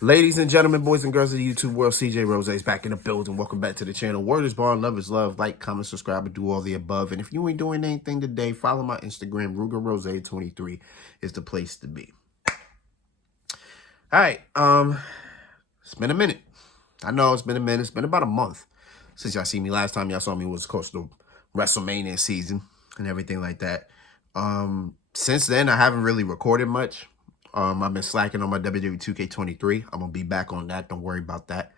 Ladies and gentlemen, boys and girls of the YouTube world, CJ Rose is back in the building. Welcome back to the channel. Word is bond, love is love. Like, comment, subscribe, and do all the above. And if you ain't doing anything today, follow my Instagram. RugerRose23 is the place to be. All right, it's been a minute. I know it's been a minute. It's been about a month since y'all see me. Last time y'all saw me was, of course, the WrestleMania season and everything like that. Since then, I haven't really recorded much. I've been slacking on my WWE 2K23. I'm gonna be back on that. Don't worry about that.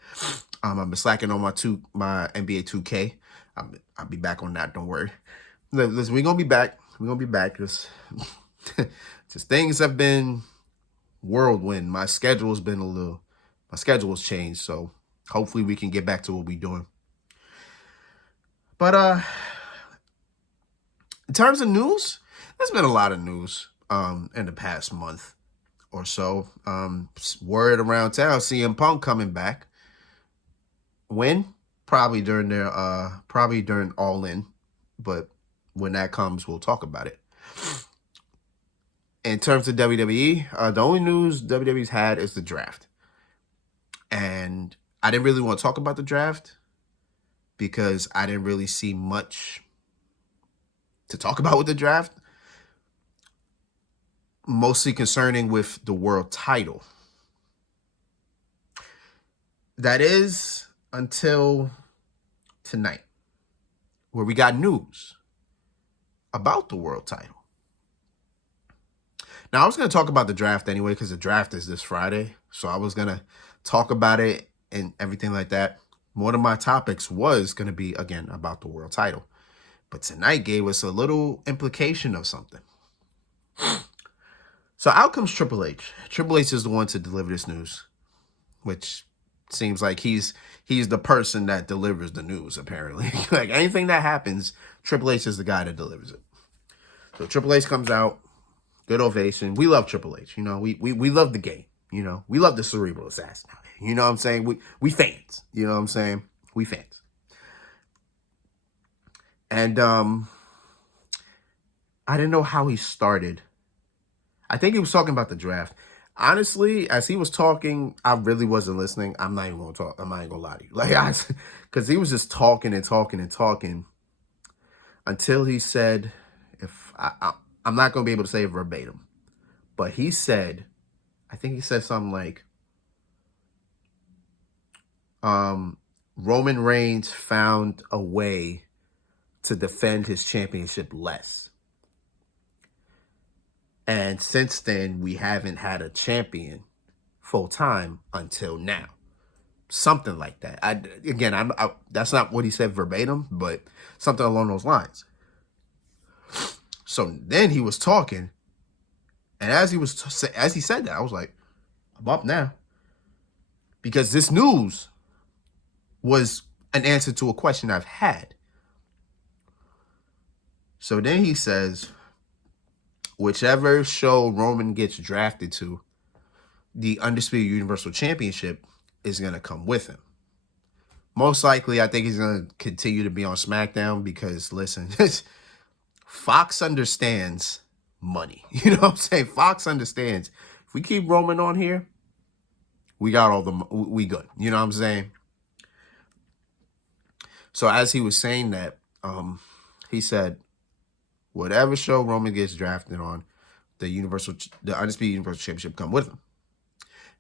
I've been slacking on my NBA 2K. I'll be back on that. Don't worry. Listen, we're gonna be back. We're gonna be back. Just things have been whirlwind. My schedule's changed. So hopefully we can get back to what we're doing. But in terms of news, there's been a lot of news in the past month or so. Word around town, CM Punk coming back. When? Probably during All In. But when that comes, we'll talk about it. In terms of WWE, the only news WWE's had is the draft. And I didn't really want to talk about the draft because I didn't really see much to talk about with the draft. Mostly concerning with the world title. That is until tonight, where we got news about the world title. Now, I was going to talk about the draft anyway, because the draft is this Friday. So I was going to talk about it and everything like that. One of my topics was going to be, again, about the world title. But tonight gave us a little implication of something. So out comes Triple H. Triple H is the one to deliver this news, which seems like he's the person that delivers the news, apparently. Like anything that happens, Triple H is the guy that delivers it. So Triple H comes out, good ovation. We love Triple H. You know, we love the game. You know, we love the cerebral assassin. You know what I'm saying? We fans. You know what I'm saying? We fans. And I didn't know how he started. I think he was talking about the draft. Honestly, as he was talking, I really wasn't listening. I'm not even going to talk. I'm not even going to lie to you. Like, because he was just talking and talking and talking until he said, I'm not going to be able to say it verbatim, but he said, I think he said something like, Roman Reigns found a way to defend his championship less. And since then, we haven't had a champion full time until now. Something like that. That's not what he said verbatim, but something along those lines. So then he was talking, and as he said that, I was like, I'm up now, because this news was an answer to a question I've had. So then he says, whichever show Roman gets drafted to, the Undisputed Universal Championship is going to come with him. Most likely, I think he's going to continue to be on SmackDown because, listen, Fox understands money. You know what I'm saying? Fox understands. If we keep Roman on here, we good. You know what I'm saying? So as he was saying that, he said, whatever show Roman gets drafted on, the Undisputed Universal Championship come with him.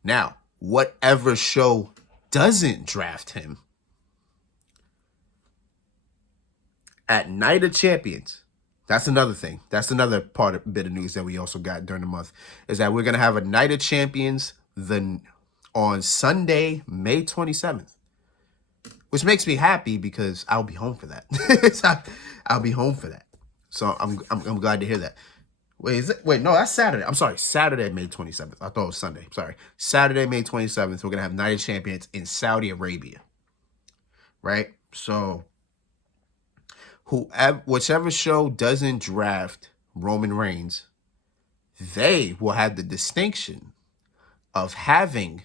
Now, whatever show doesn't draft him, at Night of Champions, that's another thing. That's another bit of news that we also got during the month, is that we're going to have a Night of Champions on Sunday, May 27th. Which makes me happy because I'll be home for that. I'll be home for that. So I'm glad to hear that. No, that's Saturday. I'm sorry, Saturday, May 27th. I thought it was Sunday. Sorry. Saturday, May 27th, we're going to have Night of Champions in Saudi Arabia. Right? So whichever show doesn't draft Roman Reigns, they will have the distinction of having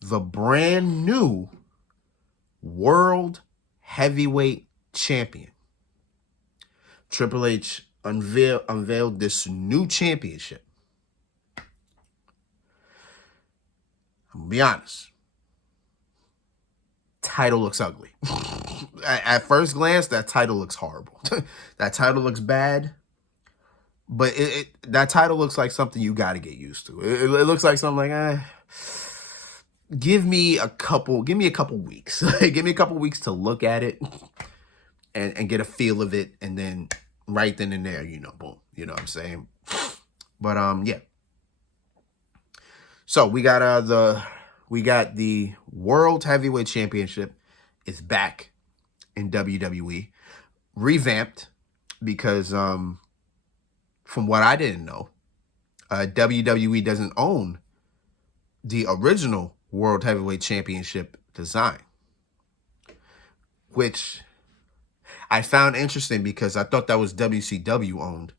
the brand new World Heavyweight Champion. Triple H unveiled this new championship. I'm Be honest. Title looks ugly. At first glance, that title looks horrible. That title looks bad. But that title looks like something you got to get used to. It looks like something like, give me a couple weeks. Give me a couple weeks to look at it and get a feel of it. And then right then and there, boom. You know what I'm saying? But, yeah. So we got the World Heavyweight Championship is back in WWE, revamped because, from what I didn't know, WWE doesn't own the original World Heavyweight Championship design, which I found interesting because I thought that was WCW owned,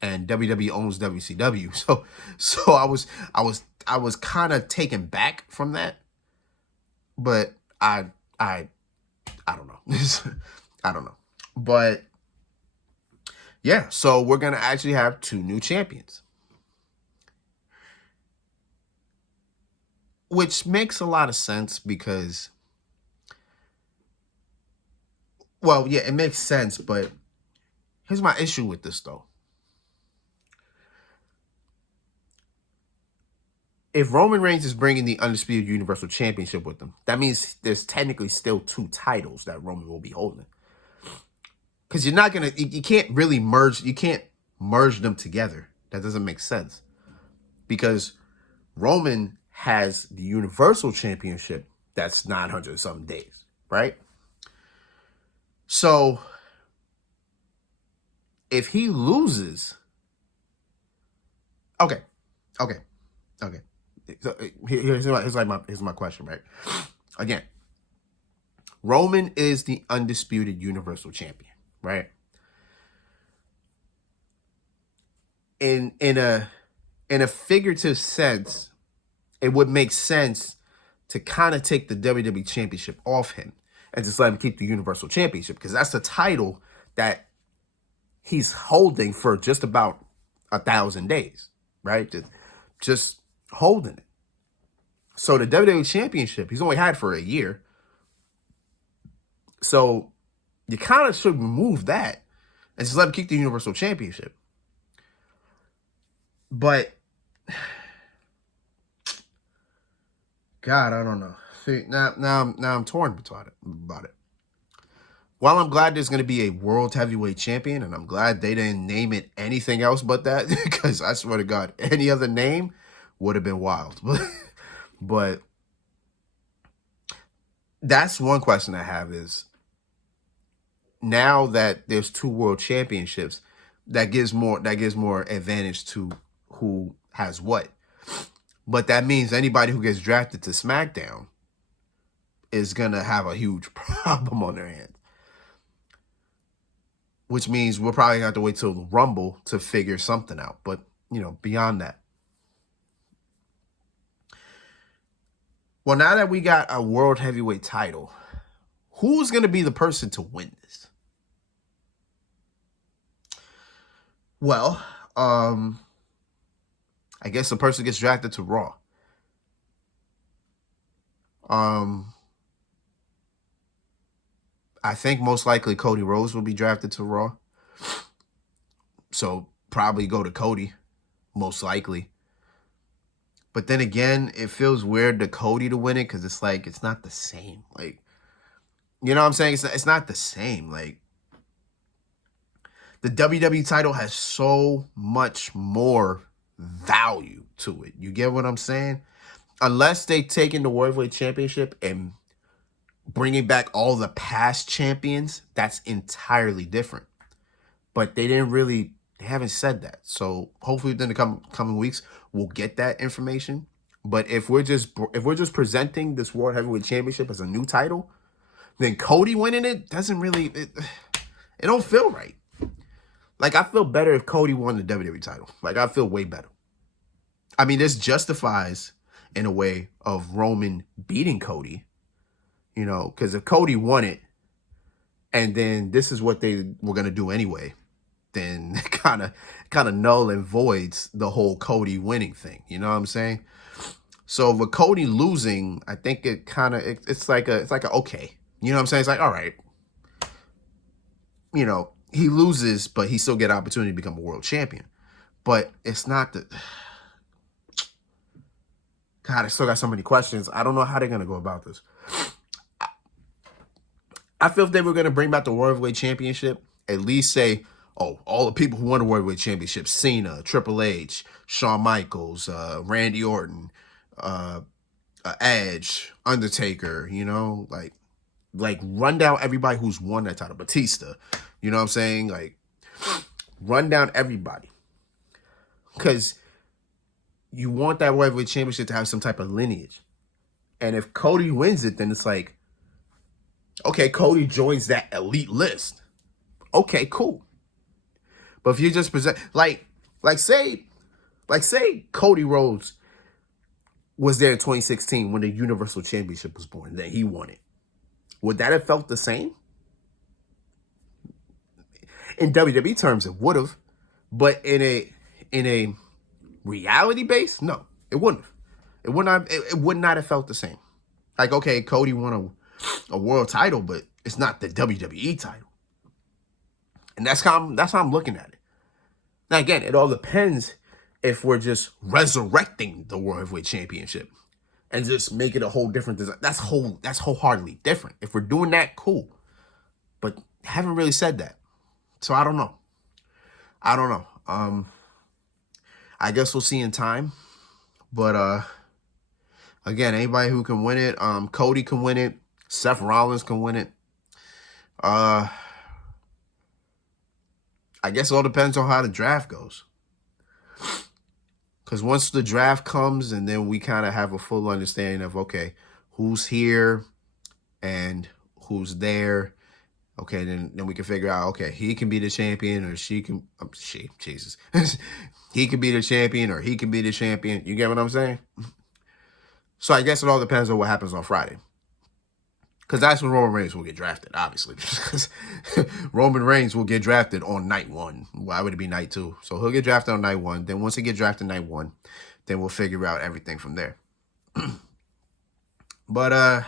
and WWE owns WCW. So I was kind of taken back from that, but I don't know. I don't know, but yeah. So we're gonna actually have 2 new champions, which makes a lot of sense because, well, yeah, it makes sense, but here's my issue with this, though. If Roman Reigns is bringing the Undisputed Universal Championship with him, that means there's technically still 2 titles that Roman will be holding. Because you can't really merge them together. That doesn't make sense. Because Roman has the Universal Championship that's 900 something days, right? So if he loses, okay. So here's my question, right? Again, Roman is the Undisputed Universal Champion, right? In a figurative sense, it would make sense to kind of take the WWE Championship off him and just let him keep the Universal Championship, because that's the title that he's holding for just about 1,000 days, right? Just holding it. So the WWE Championship, he's only had for a year. So you kind of should remove that and just let him keep the Universal Championship. But God, I don't know. See, now I'm torn about it. While I'm glad there's going to be a World Heavyweight Champion, and I'm glad they didn't name it anything else but that, because I swear to God, any other name would have been wild. But that's one question I have is, now that there's 2 world championships, that gives more advantage to who has what. But that means anybody who gets drafted to SmackDown is going to have a huge problem on their hands. Which means we'll probably have to wait till the Rumble to figure something out. But, beyond that. Well, now that we got a World Heavyweight title, who's going to be the person to win this? Well, I guess the person gets drafted to Raw. I think most likely Cody Rhodes will be drafted to Raw. So probably go to Cody, most likely. But then again, it feels weird to Cody to win it because it's like, it's not the same. Like, you know what I'm saying? It's not the same. Like, the WWE title has so much more value to it. You get what I'm saying? Unless they take in the World Heavyweight Championship and bringing back all the past champions, that's entirely different. But they haven't said that. So hopefully within the coming weeks, we'll get that information. But if we're just presenting this World Heavyweight Championship as a new title, then Cody winning it doesn't really, it don't feel right. Like, I feel better if Cody won the WWE title. Like, I feel way better. I mean, this justifies, in a way, of Roman beating Cody. Because if Cody won it, and then this is what they were going to do anyway, then kind of null and voids the whole Cody winning thing. You know what I'm saying? So with Cody losing, I think it kind of it's like a okay. You know what I'm saying? It's like, all right. You know, he loses, but he still get an opportunity to become a world champion. But it's not the God, I still got so many questions. I don't know how they're gonna go about this. I feel if they were gonna bring back the World Heavyweight Championship, at least say, oh, all the people who won the World Heavyweight Championship: Cena, Triple H, Shawn Michaels, Randy Orton, Edge, Undertaker. You know, like run down everybody who's won that title. Batista. You know what I'm saying? Like run down everybody, because you want that World Heavyweight Championship to have some type of lineage. And if Cody wins it, then it's like, okay, Cody joins that elite list. Okay, cool. But if you just present like say Cody Rhodes was there in 2016 when the Universal Championship was born, then he won it. Would that have felt the same? In WWE terms, it would have. But in a reality base, no, it wouldn't have. It would not have felt the same. Like, okay, Cody won a world title, but it's not the WWE title. And that's how I'm looking at it. Now, again, it all depends if we're just resurrecting the World Heavyweight Championship and just make it a whole different design. That's wholeheartedly different. If we're doing that, cool. But haven't really said that. So I don't know. I guess we'll see in time. But again, anybody who can win it, Cody can win it, Seth Rollins can win it. I guess it all depends on how the draft goes. Because once the draft comes and then we kind of have a full understanding of, okay, who's here and who's there. Okay, then we can figure out, okay, he can be the champion or she can, Jesus. He can be the champion or he can be the champion. You get what I'm saying? So I guess it all depends on what happens on Friday. Because that's when Roman Reigns will get drafted, obviously. Because Roman Reigns will get drafted on night 1. Why would it be night 2? So he'll get drafted on night 1. Then once he gets drafted night 1, then we'll figure out everything from there. But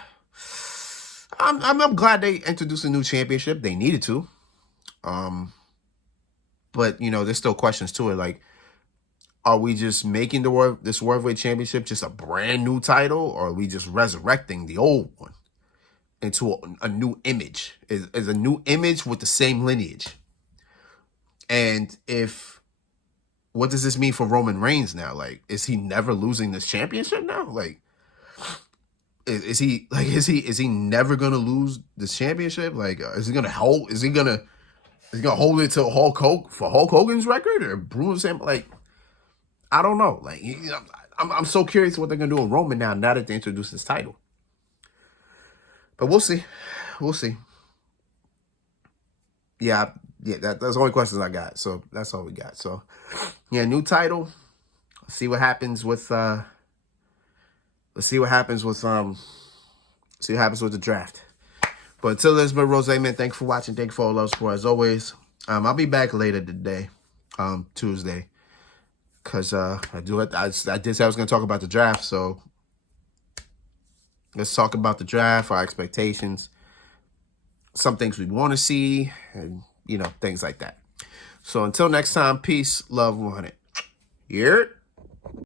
I'm glad they introduced a new championship. They needed to. But, you know, there's still questions to it. Like, are we just making this World Heavyweight Championship just a brand new title? Or are we just resurrecting the old one into a new image? Is a new image with the same lineage? And what does this mean for Roman Reigns now? Like, is he never losing this championship now? Like, is he never gonna lose this championship? Like, is he gonna hold it to Hulk Hogan's record or Bruno's? Like, I don't know. Like, you know, I'm so curious what they're gonna do with Roman now that they introduced this title. But we'll see. Yeah, that's the only questions I got. So that's all we got. So yeah, new title. Let's see what happens with the draft. But until then, it's been Rose, man. Thanks for watching. Thank you for all love support as always. I'll be back later today, Tuesday. Because I did say I was going to talk about the draft, so let's talk about the draft, our expectations, some things we want to see, and, you know, things like that. So until next time, peace, love, 100. Yeah.